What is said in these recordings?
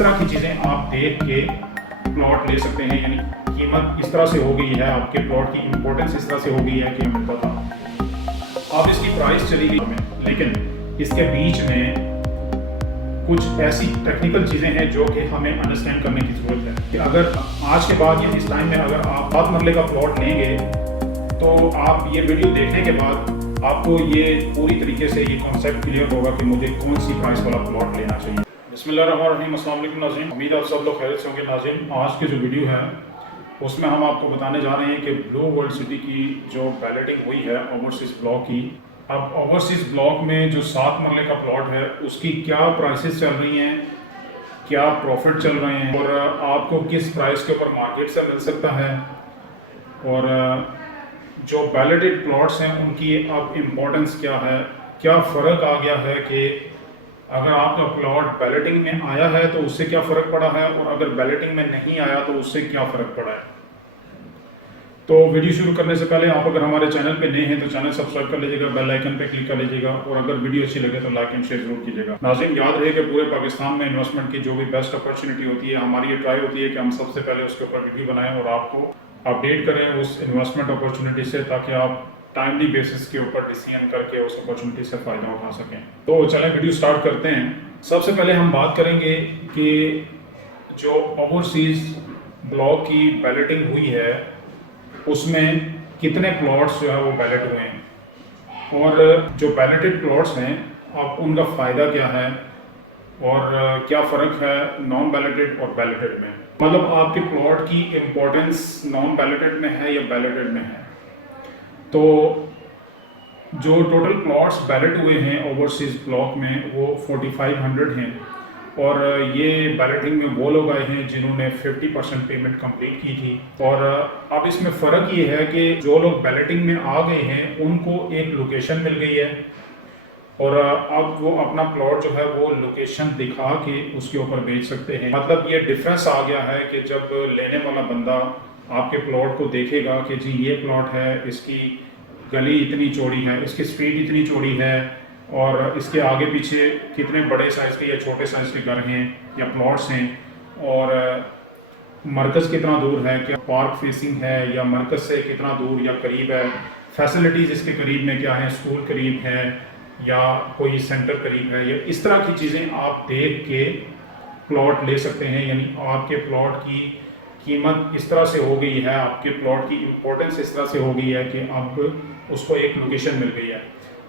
तरह की चीज़ें आप देख के प्लॉट ले सकते हैं। यानी कीमत इस तरह से हो गई है, आपके प्लॉट की इंपॉर्टेंस इस तरह से हो गई है कि मिलता था। अब इसकी प्राइस चली गई हमें, लेकिन इसके बीच में कुछ ऐसी टेक्निकल चीज़ें हैं जो कि हमें अंडरस्टैंड करने की ज़रूरत है कि अगर आज के बाद या इस टाइम में अगर आप 7 मरले का प्लॉट लेंगे तो आप ये वीडियो देखने के बाद आपको ये पूरी तरीके से ये कॉन्सेप्ट क्लियर होगा कि मुझे कौन सी प्राइस वाला प्लॉट लेना चाहिए। बिस्मिल्लाहिर्रहमानिर्रहीम, अस्सलाम वालेकुम नाज़रीन, उम्मीद है आप सब लोग खैरियत से होंगे। नाज़रीन, आज की जो वीडियो है उसमें हम आपको बताने जा रहे हैं कि ब्लू वर्ल्ड सिटी की जो बैलेटिंग हुई है ओवरसीज़ ब्लॉक की, अब ओवरसीज़ ब्लॉक में जो 7 मरले का प्लॉट है उसकी क्या प्राइसेस चल रही हैं, क्या प्रॉफिट चल रहे हैं और आपको किस प्राइस के ऊपर मार्केट से मिल सकता है, और जो बैलेटेड प्लॉट्स हैं उनकी अब इम्पोर्टेंस क्या है, क्या फ़र्क आ गया है कि अगर आपका प्लॉट बैलेटिंग में आया है तो उससे क्या फ़र्क पड़ा है और अगर बैलेटिंग में नहीं आया तो उससे क्या फ़र्क पड़ा है। तो वीडियो शुरू करने से पहले आप अगर हमारे चैनल पे नए हैं तो चैनल सब्सक्राइब कर लीजिएगा, बेल आइकन पे क्लिक कर लीजिएगा और अगर वीडियो अच्छी लगे तो लाइक एंड शेयर जरूर कीजिएगा। नाज़रीन, याद रहे कि पूरे पाकिस्तान में इन्वेस्टमेंट की जो भी बेस्ट अपॉर्चुनिटी होती है, हमारी ये ट्राई होती है कि हम सबसे पहले उसके ऊपर वीडियो बनाएं और आपको अपडेट करें उस इन्वेस्टमेंट अपॉर्चुनिटी से, ताकि आप टाइमली बेसिस के ऊपर डिसीजन करके उस अपॉर्चुनिटी से फ़ायदा उठा सकें। तो चलें वीडियो स्टार्ट करते हैं। सबसे पहले हम बात करेंगे कि जो ओवरसीज़ ब्लॉक की बैलेटिंग हुई है उसमें कितने प्लॉट्स जो है वो बैलेट हुए हैं और जो बैलेटेड प्लॉट्स हैं अब उनका फ़ायदा क्या है और क्या फ़र्क है नॉन बैलेटेड और बैलेटेड में। मतलब आपके प्लॉट की इम्पोर्टेंस नॉन बैलेटेड में है या बैलेटेड में है। तो जो टोटल प्लॉट्स बैलेट हुए हैं ओवरसीज़ ब्लॉक में वो 4500 हैं और ये बैलेटिंग में वो लोग आए हैं जिन्होंने 50% पेमेंट कंप्लीट की थी। और अब इसमें फ़र्क ये है कि जो लोग बैलेटिंग में आ गए हैं उनको एक लोकेशन मिल गई है और अब वो अपना प्लॉट जो है वो लोकेशन दिखा के उसके ऊपर बेच सकते हैं। मतलब ये डिफरेंस आ गया है कि जब लेने वाला बंदा आपके प्लॉट को देखेगा कि जी ये प्लॉट है, इसकी गली इतनी चौड़ी है, इसकी स्ट्रीट इतनी चौड़ी है और इसके आगे पीछे कितने बड़े साइज़ के या छोटे साइज़ के घर हैं या प्लॉट्स हैं और मरकज़ कितना दूर है, क्या पार्क फेसिंग है या मरकज़ से कितना दूर या करीब है, फैसिलिटीज़ इसके करीब में क्या है, स्कूल करीब है या कोई सेंटर करीब है, या इस तरह की चीज़ें आप देख के प्लॉट ले सकते हैं। यानी आपके प्लॉट की कीमत इस तरह से हो गई है, आपके प्लॉट की इम्पोर्टेंस इस तरह से हो गई है कि अब उसको एक लोकेशन मिल गई है।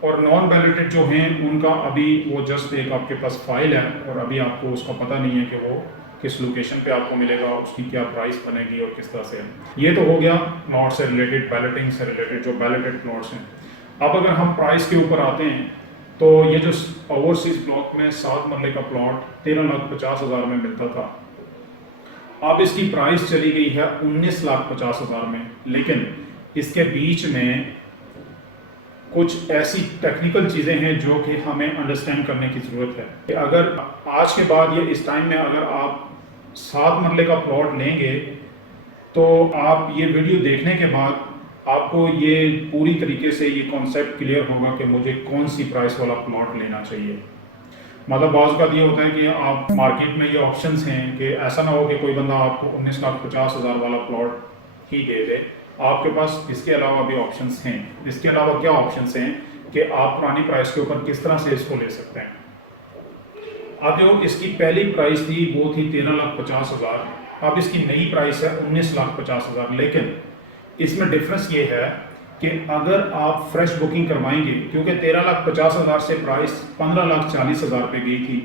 और नॉन बैलेटेड जो हैं उनका अभी वो जस्ट एक आपके पास फाइल है और अभी आपको उसका पता नहीं है कि वो किस लोकेशन पे आपको मिलेगा, उसकी क्या प्राइस बनेगी और किस तरह से। ये तो हो गया प्लॉट से रिलेटेड, बैलेटिंग से रिलेटेड जो बैलेटेड प्लॉट्स हैं। अब अगर हम प्राइस के ऊपर आते हैं तो ये जो ओवरसीज़ ब्लॉक में 7 मरले का प्लॉट 13,50,000 में मिलता था, अब इसकी प्राइस चली गई है 19,50,000 में। लेकिन इसके बीच में कुछ ऐसी टेक्निकल चीज़ें हैं जो कि हमें अंडरस्टैंड करने की ज़रूरत है कि अगर आज के बाद या इस टाइम में अगर आप 7 मरले का प्लॉट लेंगे तो आप ये वीडियो देखने के बाद आपको ये पूरी तरीके से ये कॉन्सेप्ट क्लियर होगा कि मुझे कौन सी प्राइस वाला प्लॉट लेना चाहिए। मतलब बाज़ का ये होता है कि आप मार्केट में ये ऑप्शंस हैं कि ऐसा ना हो कि कोई बंदा आपको 19,50,000 वाला प्लॉट ही दे दे, आपके पास इसके अलावा भी ऑप्शंस हैं। इसके अलावा क्या ऑप्शंस हैं कि आप पुरानी प्राइस के ऊपर किस तरह से इसको ले सकते हैं। अब जो इसकी पहली प्राइस थी वो थी 13,50,000, अब इसकी नई प्राइस है 19,50,000। लेकिन इसमें डिफरेंस ये है कि अगर आप फ्रेश बुकिंग करवाएंगे, क्योंकि 13,50,000 से प्राइस 15,40,000 पे गई थी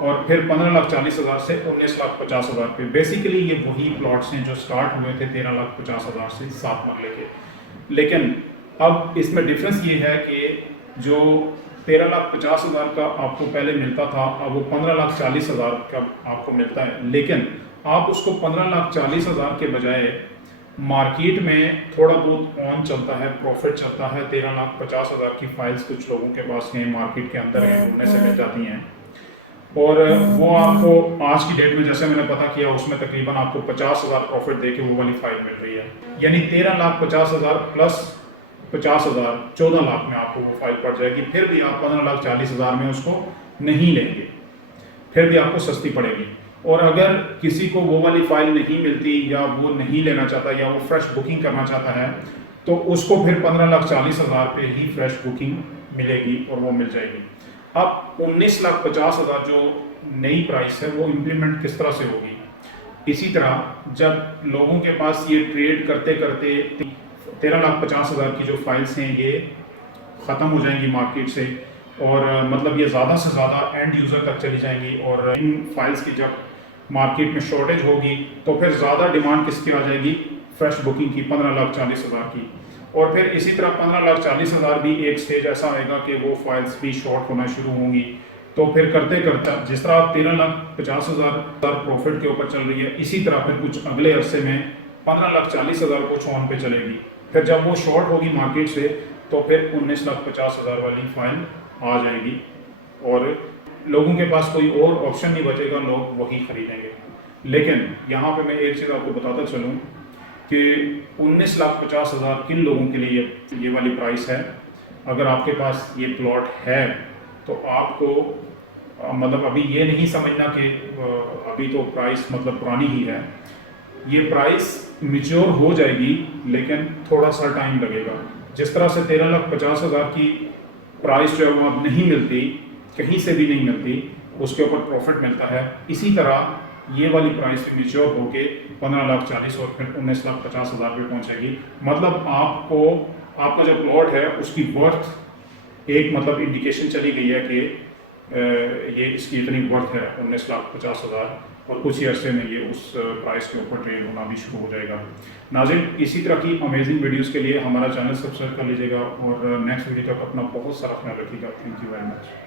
और फिर 15,40,000 से 19,50,000 पे, बेसिकली ये वही प्लॉट्स हैं जो स्टार्ट हुए थे 13,50,000 से 7 मरले के। लेकिन अब इसमें डिफरेंस ये है कि जो 13,50,000 का आपको पहले मिलता था अब वो 15,40,000 का आपको मिलता है। लेकिन आप उसको 15,40,000 के बजाय मार्केट में थोड़ा बहुत ऑन चलता है, प्रॉफिट चलता है, 13,50,000 की फाइल्स कुछ लोगों के पास हैं, मार्केट के अंदर हैं, ढूंढने से मिल जाती हैं और वो आपको आज की डेट में जैसे मैंने पता किया उसमें तकरीबन आपको 50,000 प्रॉफिट दे के वो वाली फाइल मिल रही है। यानी 13,50,000 प्लस 50,000 14 लाख में आपको वो फाइल पड़ जाएगी। फिर भी आप 15,40,000 में उसको नहीं लेंगे, फिर भी आपको सस्ती पड़ेगी। और अगर किसी को वो वाली फाइल नहीं मिलती या वो नहीं लेना चाहता या वो फ्रेश बुकिंग करना चाहता है तो उसको फिर 15,40,000 पे ही फ्रेश बुकिंग मिलेगी और वो मिल जाएगी। अब 19,50,000 जो नई प्राइस है वो इम्प्लीमेंट किस तरह से होगी? इसी तरह जब लोगों के पास ये ट्रेड करते करते 13,50,000 की जो फाइल्स हैं ये ख़त्म हो जाएंगी मार्केट से और मतलब ये ज़्यादा से ज़्यादा एंड यूज़र तक चली जाएंगी और इन फाइल्स की जब मार्केट में शॉर्टेज होगी तो फिर ज़्यादा डिमांड किसकी आ जाएगी? फ्रेश बुकिंग की 15,40,000 की। और फिर इसी तरह 15,40,000 भी एक स्टेज ऐसा आएगा कि वो फाइल्स भी शॉर्ट होना शुरू होंगी। तो फिर करते करते जिस तरह 13,50,000 प्रॉफिट के ऊपर चल रही है, इसी तरह फिर कुछ अगले अरसे में 15,40,000 कुछ ऑन पे चलेगी। फिर जब वो शॉर्ट होगी मार्केट से तो फिर 19,50,000 वाली फाइल आ जाएगी और लोगों के पास कोई और ऑप्शन नहीं बचेगा, लोग वही खरीदेंगे। लेकिन यहाँ पे मैं एक चीज़ आपको बताता चलूँ कि 19,50,000 किन लोगों के लिए ये वाली प्राइस है। अगर आपके पास ये प्लॉट है तो आपको मतलब अभी ये नहीं समझना कि अभी तो प्राइस मतलब पुरानी ही है। ये प्राइस मैच्योर हो जाएगी लेकिन थोड़ा सा टाइम लगेगा। जिस तरह से 13,50,000 की प्राइस जो है वो अब नहीं मिलती, कहीं से भी नहीं मिलती, उसके ऊपर प्रॉफिट मिलता है, इसी तरह ये वाली प्राइस भी मैच्योर होके 15,40,000 और फिर 19,50,000 पे पहुंचेगी। मतलब आपका जो प्लॉट है उसकी वर्थ एक मतलब इंडिकेशन चली गई है कि ये इसकी इतनी वर्थ है 19,50,000 और कुछ ही अरसे में ये उस प्राइस के ऊपर ट्रेड होना भी शुरू हो जाएगा। नाज़रीन, इसी तरह की अमेजिंग वीडियोस के लिए हमारा चैनल सब्सक्राइब कर लीजिएगा और नेक्स्ट वीडियो तक अपना बहुत सारा ख्याल रखिएगा। Thank you very much.